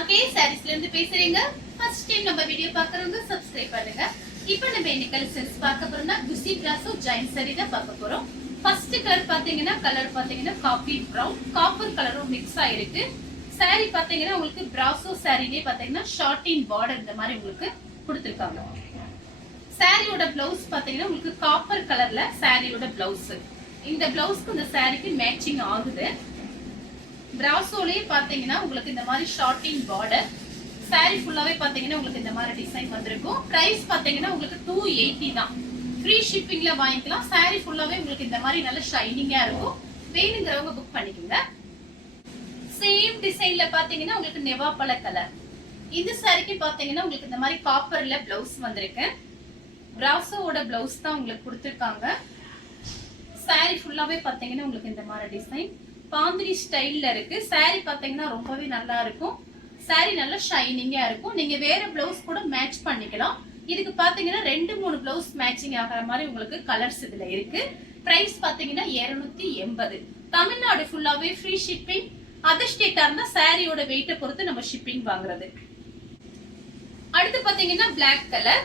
RK சாரீஸ்ல இருந்து பேசுறீங்க. First time நம்ம வீடியோ பார்க்கறவங்க சப்ஸ்கிரைப் பண்ணுங்க. இப்போ நம்ம இன்னைக்கு கலெக்ஷன்ஸ் பார்க்க போறோம்னா குசி பிராசோ ஜாயின் saree தான் பார்க்க போறோம். ஃபர்ஸ்ட் கலர் பாத்தீங்கன்னா காபி பிரவுன் காப்பர் கலரும் மிக்ஸ் ஆயிருக்கு. saree பாத்தீங்கன்னா உங்களுக்கு பிராசோ சாரீலே பாத்தீங்கன்னா ஷார்ட்டின் பார்டர் இந்த மாதிரி உங்களுக்கு கொடுத்திருக்காங்க. சாரியோட பிளவுஸ் பாத்தீங்கன்னா உங்களுக்கு காப்பர் கலர்ல சாரியோட பிளவுஸ். இந்த பிளவுஸ்க்கு இந்த சாரிக்கு மேட்சிங் ஆகுது. பிராசோலயே பாத்தீங்கன்னா உங்களுக்கு இந்த மாதிரி ஷார்ட்டின் பார்டர். சாரி ஃபுல்லாவே பாத்தீங்கன்னா உங்களுக்கு இந்த மாதிரி டிசைன் வந்திருக்கும். பிரைஸ் பாத்தீங்கன்னா உங்களுக்கு 280 தான். ஃப்ரீ ஷிப்பிங்ல வாங்கிக்கலாம். சாரி ஃபுல்லாவே உங்களுக்கு இந்த மாதிரி நல்ல ஷைனிங்கா இருக்கும். வேணுங்கிறவங்க புக் பண்ணிக்கோங்க. சேம் டிசைன்ல பாத்தீங்கன்னா உங்களுக்கு நெவாப்பழ கலர். இந்த சாரிக்கு பாத்தீங்கன்னா உங்களுக்கு இந்த மாதிரி காப்பர்ல பிளவுஸ் வந்திருக்கு. பிராசோவோட பிளவுஸ் தான் உங்களுக்கு கொடுத்திருக்காங்க. சாரி ஃபுல்லாவே பாத்தீங்கன்னா உங்களுக்கு இந்த மாதிரி டிசைன் பாந்திரி ஸ்டைல்ல இருக்கு. சாரி பாத்தீங்கன்னா ரொம்பவே நல்லா இருக்கும். சாரி நல்லா ஷைனிங்கா இருக்கும். நீங்க வேற பிளவுஸ் கூட மேட்ச் பண்ணிக்கலாம். இதுக்கு பாத்தீங்கன்னா 2-3 பிளவுஸ் மேட்சிங் ஆகிற மாதிரி உங்களுக்கு கலர்ஸ் இதுல இருக்கு. பிரைஸ் பாத்தீங்கன்னா 280. தமிழ்நாடு ஃபுல்லாவே ஃப்ரீ ஷிப்பிங். அதர் ஸ்டேட்டா இருந்தா சாரியோட வெயிட்டை பொறுத்து நம்ம ஷிப்பிங் வாங்குறது. அடுத்து பாத்தீங்கன்னா பிளாக் கலர்.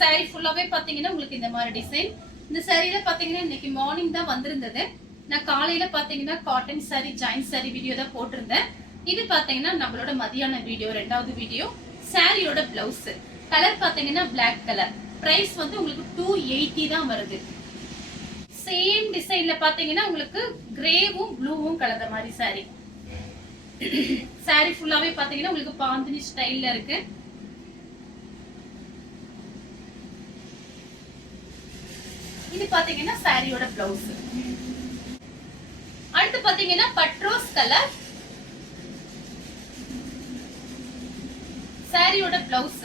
சாரி ஃபுல்லாவே பாத்தீங்கன்னா உங்களுக்கு இந்த மாதிரி டிசைன். இந்த சாரியில பாத்தீங்கன்னா இன்னைக்கு மார்னிங் தான் வந்திருந்தது. நான் காலையில பாத்தீங்கன்னா cotton sorry join sorry video தான் போட்டிருந்தேன். இது பாத்தீங்கன்னா நம்மளோட மதியான வீடியோ, ரெண்டாவது வீடியோ. சாரியோட பிளவுஸ் கலர் பாத்தீங்கன்னா பிளாக் கலர். பிரைஸ் வந்து உங்களுக்கு 280 தான் வருது. சேம் டிசைன்ல பாத்தீங்கன்னா உங்களுக்கு கிரேவும் ப்ளூவும் கலந்த மாதிரி சாரி. சாரி ஃபுல்லாவே பாத்தீங்கன்னா உங்களுக்கு பாந்தினி ஸ்டைல்ல இருக்கு. இது பாத்தீங்கன்னா சாரியோட பிளவுஸ். அடுத்து பாத்தீங்கன்னா பட்ரோஸ் கலர். சாரியோட பிளவுஸ்.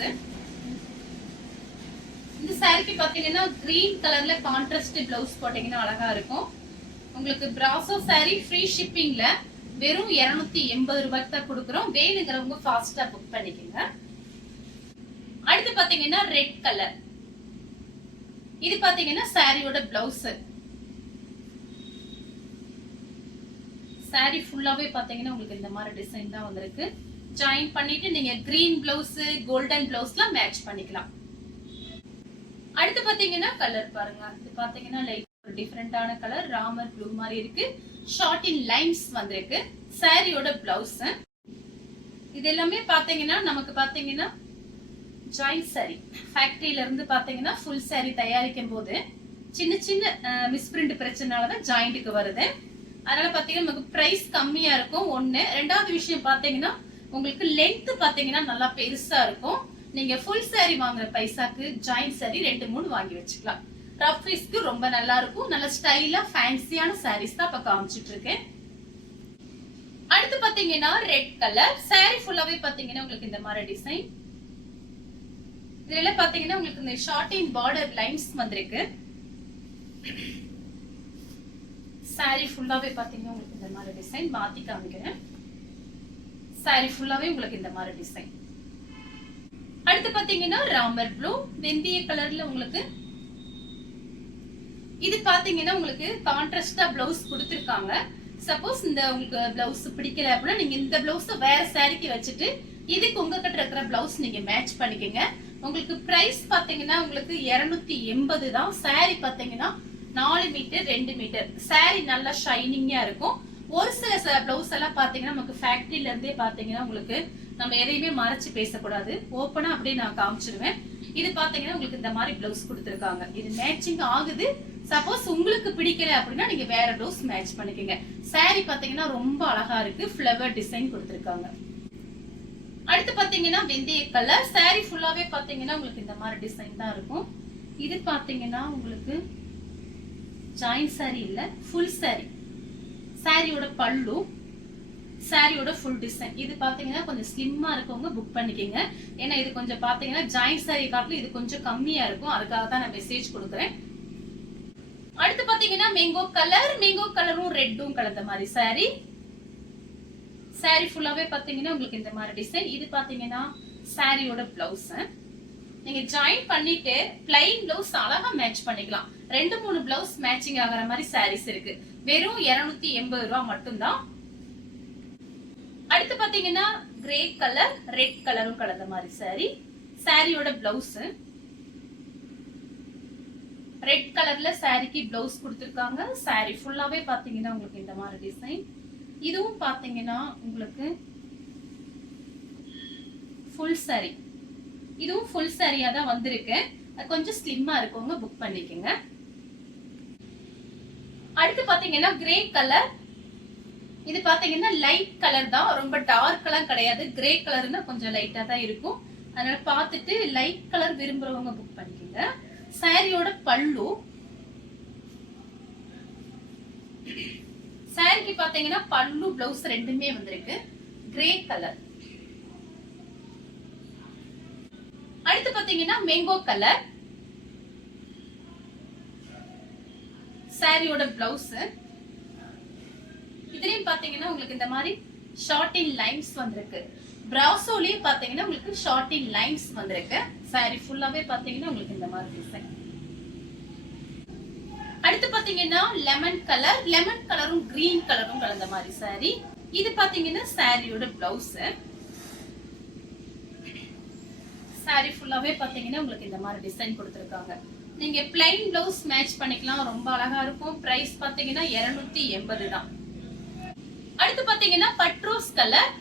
இந்த சாரிக்கு பாத்தீங்கன்னா கிரீன் கலர்ல கான்ட்ராஸ்ட் பிளவுஸ் போட்டீங்கன்னா அழகா இருக்கும். உங்களுக்கு பிராசோ சாரி ஃப்ரீ ஷிப்பிங்ல வெறும் 280 ரூபாய்க்கு தான் கொடுக்குறோம். வேணுங்கிறவங்க ஃபாஸ்டா புக் பண்ணிக்கோங்க. அடுத்து பாத்தீங்கன்னா ரெட் கலர். இது பாத்தீங்கன்னா சாரியோட பிளவுஸ். சாரி ஃபுல்லாவே பாத்தீங்கன்னா உங்களுக்கு இந்த மாதிரி டிசைன் தான் வந்திருக்கு. ஜாயின் பண்ணிட்டு நீங்க கிரீன் பிளவுஸ், கோல்டன் பிளவுஸ்லாம் மேட்ச் பண்ணிக்கலாம். அடுத்து பாத்தீங்கன்னா கலர் பாருங்க. இது பாத்தீங்கன்னா லைட் ஒரு டிஃபரெண்டான கலர், ராமர் ப்ளூ மாதிரி இருக்கு. ஷார்ட்டின் லைன்ஸ் வந்திருக்கு. சாரியோட பிளவுஸ். இது எல்லாமே பாத்தீங்கன்னா நமக்கு பாத்தீங்கன்னா ஜாயின் சாரி ஃபேக்டரியில இருந்து பாத்தீங்கன்னா ஃபுல் சாரி தயாரிக்கும் போது சின்ன சின்ன மிஸ்பிரிண்ட் பிரச்சனைனாலதான் ஜாயிண்ட்டுக்கு வருது. அதனால பாத்தீங்கன்னா நமக்கு பிரைஸ் கம்மியா இருக்கும். ஒண்ணு. ரெண்டாவது விஷயம் பாத்தீங்கன்னா உங்களுக்கு லென்த் பாத்தீங்கன்னா நல்லா பெருசா இருக்கும். நீங்க ஃபுல் சாரி வாங்குற பைசாக்கு ஜாயின் சாரி 2-3 வாங்கி வச்சுக்கலாம். ரஃப் பீஸ்க்கு ரொம்ப நல்லா இருக்கும். நல்ல ஸ்டைலா ஃபேன்சியான சாரீஸ் தான் இப்ப காமிச்சிட்டு இருக்கேன். அடுத்து பாத்தீங்கன்னா ரெட் கலர். சாரி ஃபுல்லாவே பாத்தீங்கன்னா உங்களுக்கு இந்த மாதிரி டிசைன். இதுல பாத்தீங்கன்னா உங்களுக்கு இந்த ஷார்ட்டின் பார்டர் லைன்ஸ் வந்திருக்கு. சாரி ஃபுல்லாவே பாத்தீங்கன்னா உங்களுக்கு இந்த மாதிரி டிசைன் மாத்தி காமிக்கிறேன். சாரி ஃபுல்லாவே உங்களுக்கு இந்த மாதிரி டிசைன். அடுத்து பாத்தீங்கன்னா ராமர் ப்ளூ வெந்தய கலர்ல உங்களுக்கு. இது பாத்தீங்கன்னா உங்களுக்கு கான்ட்ராஸ்டா பிளவுஸ் கொடுத்திருக்காங்க. சப்போஸ் இந்த உங்களுக்கு பிளவுஸ் பிடிக்கல அப்படின்னா நீங்க இந்த பிளவுஸ் வேற சாரிக்கு வச்சுட்டு இதுக்கு உங்ககிட்ட இருக்கிற பிளவுஸ் நீங்க மேட்ச் பண்ணிக்கங்க. உங்களுக்கு பிரைஸ் பாத்தீங்கன்னா உங்களுக்கு 280 தான். சாரி பாத்தீங்கன்னா 4 மீட்டர் 2 மீட்டர். சாரி நல்லா ஷைனிங்கா இருக்கும். ஒரு சில பிளவுஸ் எல்லாம் பாத்தீங்கன்னா நமக்கு ஃபேக்டரியில இருந்தே பாத்தீங்கன்னா உங்களுக்கு நம்ம எதையுமே மறைச்சு பேசக்கூடாது. ஓப்பனா அப்படியே நான் காமிச்சிருவேன். இது பாத்தீங்கன்னா உங்களுக்கு இந்த மாதிரி பிளவுஸ் கொடுத்திருக்காங்க. இது மேட்சிங் ஆகுது. சப்போஸ் உங்களுக்கு பிடிக்கல அப்படின்னா நீங்க வேற பிளவுஸ் மேட்ச் பண்ணிக்கங்க. சாரி பாத்தீங்கன்னா ரொம்ப அழகா இருக்கு. ஃப்ளவர் டிசைன் கொடுத்திருக்காங்க. அடுத்து பாத்தீங்கன்னா வெந்தய கலர். சாரி ஃபுல்லாவே பாத்தீங்கன்னா உங்களுக்கு இந்த மாதிரி டிசைன் தான் இருக்கும். இது பாத்தீங்கன்னா உங்களுக்கு ஜாயின் சாரி இல்ல, ஃபுல் சாரி. சாரியோட பல்லு, சாரியோட ஃபுல் டிசைன். இது பாத்தீங்கன்னா கொஞ்சம் ஸ்லிம்மா இருக்கவங்க புக் பண்ணிக்கங்க. ஏன்னா இது கொஞ்சம் பாத்தீங்கன்னா ஜாயின் சாரி காட்டிலும் இது கொஞ்சம் கம்மியா இருக்கும். அதுக்காக தான் நான் மெசேஜ் கொடுக்குறேன். அடுத்து பாத்தீங்கன்னா மேங்கோ கலர். மேங்கோ கலரும் ரெட்டும் கலந்த மாதிரி சாரி. சாரி ஃபுல்லாவே பாத்தீங்கன்னா உங்களுக்கு இந்த மாதிரி டிசைன். இது பாத்தீங்கன்னா சாரியோட பிளவுஸ். நீங்க ஜாயின் பண்ணிட்டு பிளைன் பிளவுஸ் அழகா மேட்ச் பண்ணிக்கலாம். 2-3 பிளவுஸ் மேட்சிங் ஆகிற மாதிரி சாரீஸ் இருக்கு. வெறும் 280 ரூபாய் மட்டும்தான். அடுத்து பாத்தீங்கன்னா கிரே கலர் ரெட் கலரும் கலந்த மாதிரி saree. சாரியோட பிளவுஸ் ரெட் கலர்ல சாரிக்கு பிளவுஸ் கொடுத்திருக்காங்க. சாரி ஃபுல்லாவே பாத்தீங்கன்னா உங்களுக்கு இந்த மாதிரி டிசைன். இதுவும் பாத்தீங்கன்னா உங்களுக்கு ஃபுல் saree. இதுவும் ஃபுல் சாரியா தான் வந்திருக்கு. கொஞ்சம் ஸ்லிம்மா இருக்குங்க, புக் பண்ணிக்கங்க. அடுத்து பாத்தீங்கன்னா கிரே கலர். இது பாத்தீங்கன்னா லைட் கலர் தான், ரொம்ப டார்க் கலர் கிடையாது. கிரே கலர்னா கொஞ்சம் லைட்டா தான் இருக்கும். அதனால பார்த்துட்டு லைட் கலர் விரும்புறவங்க புக் பண்ணிக்கங்க. சாரியோட பல்லு சாரிக்கு பாத்தீங்கன்னா பல்லு பிளவுஸ் ரெண்டுமே வந்திருக்கு கிரே கலர். அடுத்து பாத்தீங்கன்னா மேங்கோ கலர். சாரியோட பிளவுஸ் இதுலயும் பாத்தீங்கன்னா உங்களுக்கு இந்த மாதிரி ஷார்ட்டின் லைன்ஸ் வந்திருக்கு. பிராசோலயே பாத்தீங்கன்னா உங்களுக்கு ஷார்ட்டின் லைன்ஸ் வந்திருக்கு. சாரி ஃபுல்லாவே பாத்தீங்கன்னா உங்களுக்கு இந்த மாதிரி டிசைன். அடுத்து பாத்தீங்கன்னா லெமன் கலர். லெமன் கலரும் கிரீன் கலரும் கலந்த மாதிரி சாரி. இது பாத்தீங்கன்னா சாரியோட பிளவுஸ். சாரி ஃபுல்லாவே பாத்தீங்கன்னா உங்களுக்கு இந்த மாதிரி டிசைன் கொடுத்திருக்காங்க. நீங்க பிளைன் பிளவுஸ் மேட்ச் பண்ணிக்கலாம், ரொம்ப அழகா இருக்கும். பிரைஸ் பாத்தீங்கன்னா 280 தான். அடுத்து பாத்தீங்கன்னா பட்ரோஸ் கலர்.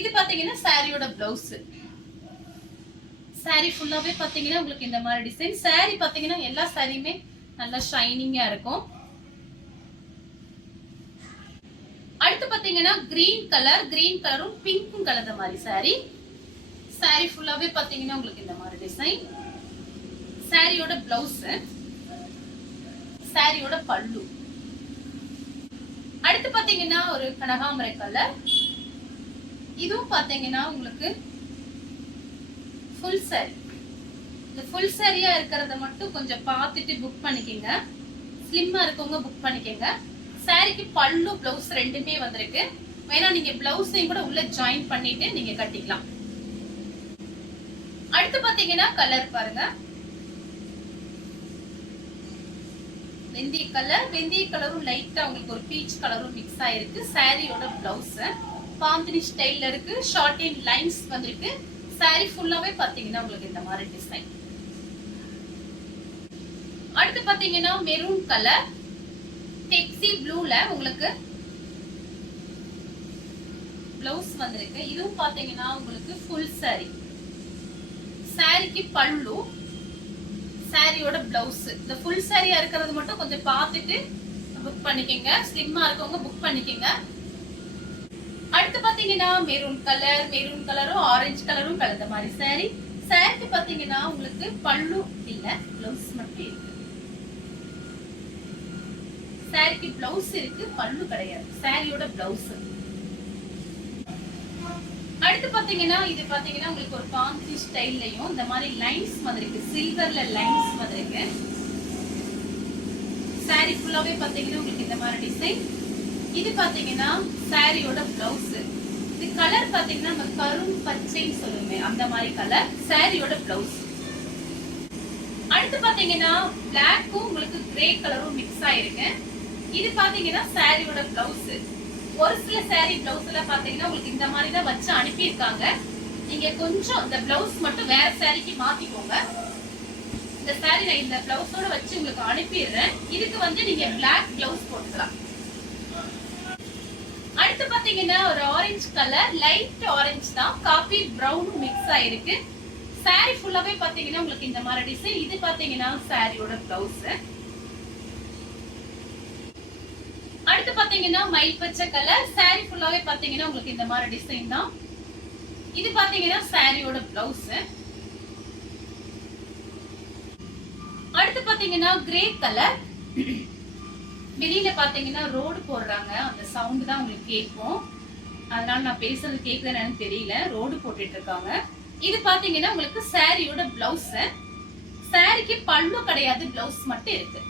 இது பாத்தீங்கன்னா சாரியோட பிளவுஸ். சாரி ஃபுல்லாவே பாத்தீங்கன்னா உங்களுக்கு இந்த மாதிரி டிசைன். சாரி பாத்தீங்கன்னா எல்லா சாரியுமே நல்லா ஷைனிங்கா இருக்கும். அடுத்து பாத்தீங்கன்னா கிரீன் கலர். கிரீன் கலரும் பிங்க்கும் கலந்த மாதிரி சாரி. சாரி ஃபுல்லாவே பாத்தீங்கன்னா உங்களுக்கு இந்த மாதிரி டிசைன். சாரியோட பிளவுஸ், சாரியோட பல்லு. அடுத்து பாத்தீங்கன்னா ஒரு கனகாம்பரை கலர். இதுவும் பாத்தீங்கன்னா உங்களுக்கு ஃபுல் சாரி. இந்த ஃபுல் சாரியா இருக்கிறத மட்டும் கொஞ்சம் பார்த்துட்டு புக் பண்ணிக்கங்க. ஸ்லிம்மா இருக்கவங்க புக் பண்ணிக்கங்க. சாரிக்கு பல்லு பிளவுஸ் ரெண்டுமே வந்திருக்கு. வேணா நீங்க பிளவுஸையும் கூட உள்ள ஜாயின் பண்ணிட்டு நீங்க கட்டிக்கலாம். அடுத்து பாத்தீங்கன்னா கலர் பாருங்க, வெந்தய கலர். வெந்தய கலரும் லைட்டா உங்களுக்கு ஒரு பீச் கலரும் மிக்ஸ் ஆயிருக்கு. சாரியோட பிளவுஸ் பாந்தினி ஸ்டைல்ல இருக்கு. ஷார்ட்டின் லைன்ஸ் வந்திருக்கு. சாரி ஃபுல்லாவே பாத்தீங்கன்னா உங்களுக்கு இந்த மாதிரி டிசைன். அடுத்து பாத்தீங்கன்னா மெரூன் கலர். டெக்ஸி ப்ளூல உங்களுக்கு பிளவுஸ் வந்திருக்கு. இதுவும் பாத்தீங்கன்னா உங்களுக்கு ஃபுல் சாரி. சாரிக்கு பல்லு, சாரியோட பிளவுஸ். இந்த ஃபுல் சாரியா இருக்கிறது மட்டும் கொஞ்சம் பார்த்துட்டு புக் பண்ணிக்கங்க. ஸ்லிம்மா இருக்கவங்க புக் பண்ணிக்கங்க. அடுத்து பாத்தீங்கன்னா மெரூன் கலர். மெரூன் கலரும் ஆரஞ்சு கலரும் கலந்த மாதிரி சாரி. சாரிக்கு பாத்தீங்கன்னா உங்களுக்கு பல்லு இல்ல, பிளவுஸ் மட்டும் இருக்கு. சாரிக்கு பிளவுஸ் இருக்கு, பல்லு கிடையாது. சாரியோட பிளவுஸ். அடுத்து பாத்தீங்கன்னா இது பாத்தீங்கன்னா உங்களுக்கு ஒரு பாந்தி ஸ்டைல்லயும் இந்த மாதிரி லைன்ஸ் வந்திருக்கு. சில்வர்ல லைன்ஸ் வந்திருக்கு. சாரி ஃபுல்லாவே பாத்தீங்கன்னா உங்களுக்கு இந்த மாதிரி டிசைன். இது பாத்தீங்கன்னா சாரியோட பிளவுஸ். இது கலர் பாத்தீங்கன்னா நம்ம கரும் பச்சைன்னு சொல்லுமே அந்த மாதிரி கலர். சாரியோட பிளவுஸ். அடுத்து பாத்தீங்கன்னா பிளாக்கும் உங்களுக்கு கிரே கலரும் மிக்ஸ் ஆயிருக்கு. இது பாத்தீங்கன்னா சாரியோட பிளவுஸ். ஒரு சில சாரி பிளவுஸ் எல்லாம் பாத்தீங்கன்னா உங்களுக்கு இந்த மாதிரி தான் வச்சு அனுப்பியிருக்காங்க. நீங்க கொஞ்சம் இந்த பிளவுஸ் மட்டும் வேற சாரிக்கு மாத்திக்கோங்க. இந்த சாரி நான் இந்த பிளவுஸோட வச்சு உங்களுக்கு அனுப்பிடுறேன். இதுக்கு வந்து நீங்க பிளாக் பிளவுஸ் போட்டுக்கலாம். அடுத்து பாத்தீங்கன்னா ஒரு ஆரஞ்சு கலர். லைட் ஆரஞ்சு தான், காபி பிரவுன் மிக்ஸ் ஆயிருக்கு. சாரி ஃபுல்லாவே பாத்தீங்கன்னா உங்களுக்கு இந்த மாதிரி டிசைன். இது பாத்தீங்கன்னா சாரியோட பிளவுஸ். அடுத்து பாத்தீங்கன்னா மயில் பச்சை கலர். சாரி ஃபுல்லாவே பாத்தீங்கன்னா உங்களுக்கு இந்த மாதிரி டிசைன் தான். இது பாத்தீங்கன்னா சாரியோட பிளவுஸ். அடுத்து பாத்தீங்கன்னா கிரே கலர். வெளியில பாத்தீங்கன்னா ரோடு போடுறாங்க, அந்த சவுண்ட் தான் உங்களுக்கு கேட்கும். அதனால நான் பேசுறது கேக்குதுன்னு எனக்கு தெரியல. ரோடு போட்டுட்டு இருக்காங்க. இது பாத்தீங்கன்னா உங்களுக்கு சாரியோட பிளவுஸ். சாரிக்கு பல்லு கிடையாது, பிளவுஸ் மட்டும் இருக்கு.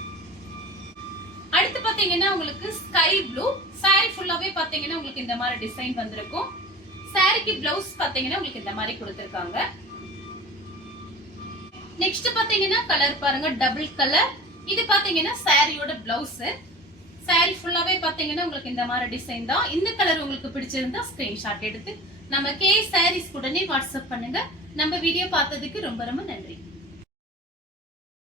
அடுத்து பாத்தீங்கன்னா உங்களுக்கு ஸ்கை ப்ளூ. சாரி ஃபுல்லாவே பாத்தீங்கன்னா உங்களுக்கு இந்த மாதிரி டிசைன் வந்திருக்கும். சாரிக்கு பிளவுஸ் பாத்தீங்கன்னா உங்களுக்கு இந்த மாதிரி கொடுத்திருக்காங்க. நெக்ஸ்ட் பாத்தீங்கன்னா கலர் பாருங்க, டபுள் கலர். இது பாத்தீங்கன்னா சாரியோட பிளவுஸ். சாரி ஃபுல்லாவே பாத்தீங்கன்னா உங்களுக்கு இந்த மாதிரி டிசைன் தான். இந்த கலர் உங்களுக்கு பிடிச்சிருந்தா ஸ்கிரீன்ஷாட் எடுத்து நம்ம கே சாரீஸ் உடனே வாட்ஸ்அப் பண்ணுங்க. நம்ம வீடியோ பார்த்ததுக்கு ரொம்ப ரொம்ப நன்றி.